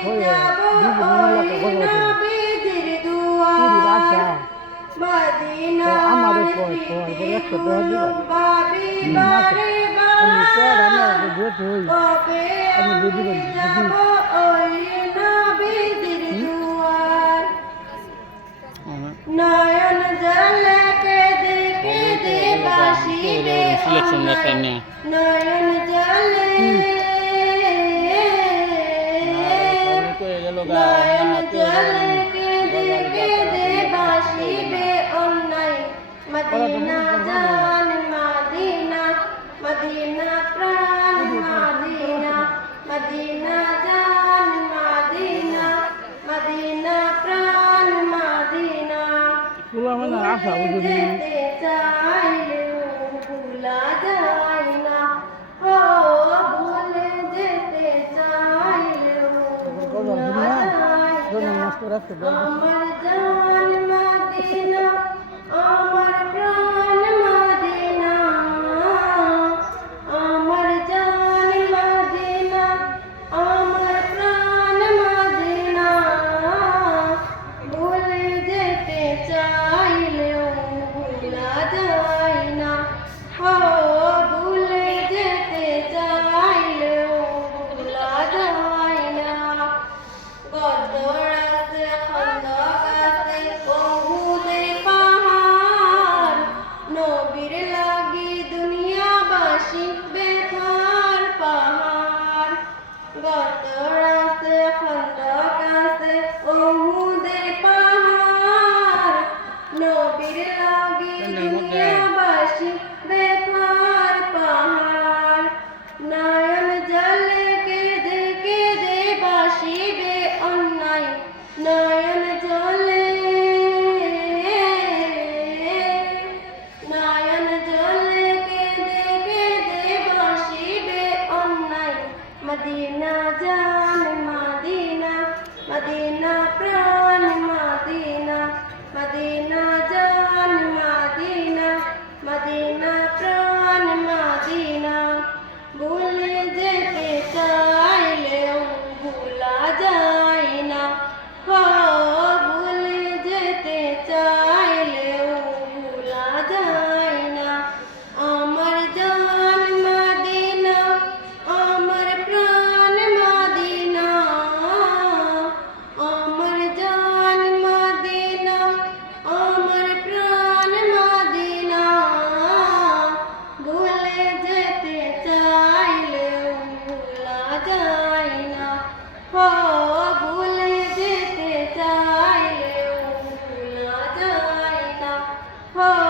হয়ে বিভিন্ন এলাকা ঘরে আছে বাসা আমাদের পর একশো টাকা দিবেন আমি যেতে হই আমি দিয়ে দিবেন নয়ন জলে কেঁদে কেঁদে বাসিবে নয়ন জলে নয়ন জলে কেঁদে কেঁদে বাসিবে অন্যায় মদিনা জান মদিনা মদিনা প্রাণ মদিনা মদিনা জান মদিনা মদিনা প্রাণ মদিনা আশা যেতে চাইলেও ভুলা যায় না ও ভুলে যেতে চাইলেও ভুলা যায় না আমার জান মদিনা আমার প্রাণ মদিনা আমার জান মদিনা আমার প্রাণ মদিনা ভুলে যেতে চাইলেও ভুলা যায় না ও ভুলে যেতে চাইলেও ভুলা যায় না গদর আছে খন্দক আছে উহুদের পাহাড় নবীর লাগি দুনিয়াবাসী বেথার পাহাড় গদর আছে খন্দক আছে উহুদের পাহাড় নবীর লাগি দুনিয়াবাসী বেথার পাহাড় নয়ন জলে কেঁদে কেঁদে বাসিবে অন্যায় নয়ন জলে নয়ন জলে কেঁদে কেঁদে বাসিবে অন্যায় মদিনা জান মদিনা মদিনা প্রাণ মদিনা মদিনা জান মদিনা মদিনা প্রাণ মদিনা ভুলে যেতে চাইলেও ভুলা যায় না ও ভুলে যেতে চাইলেও ভুলা যায় না আমার জান মদিনা আমার প্রাণ মদিনা আমার জান মদিনা আমার প্রাণ মদিনা ভুলে যেতে চাইলেও ভুলা যায় না ও ভুলে যেতে চাইলেও ভুলা যায় না ও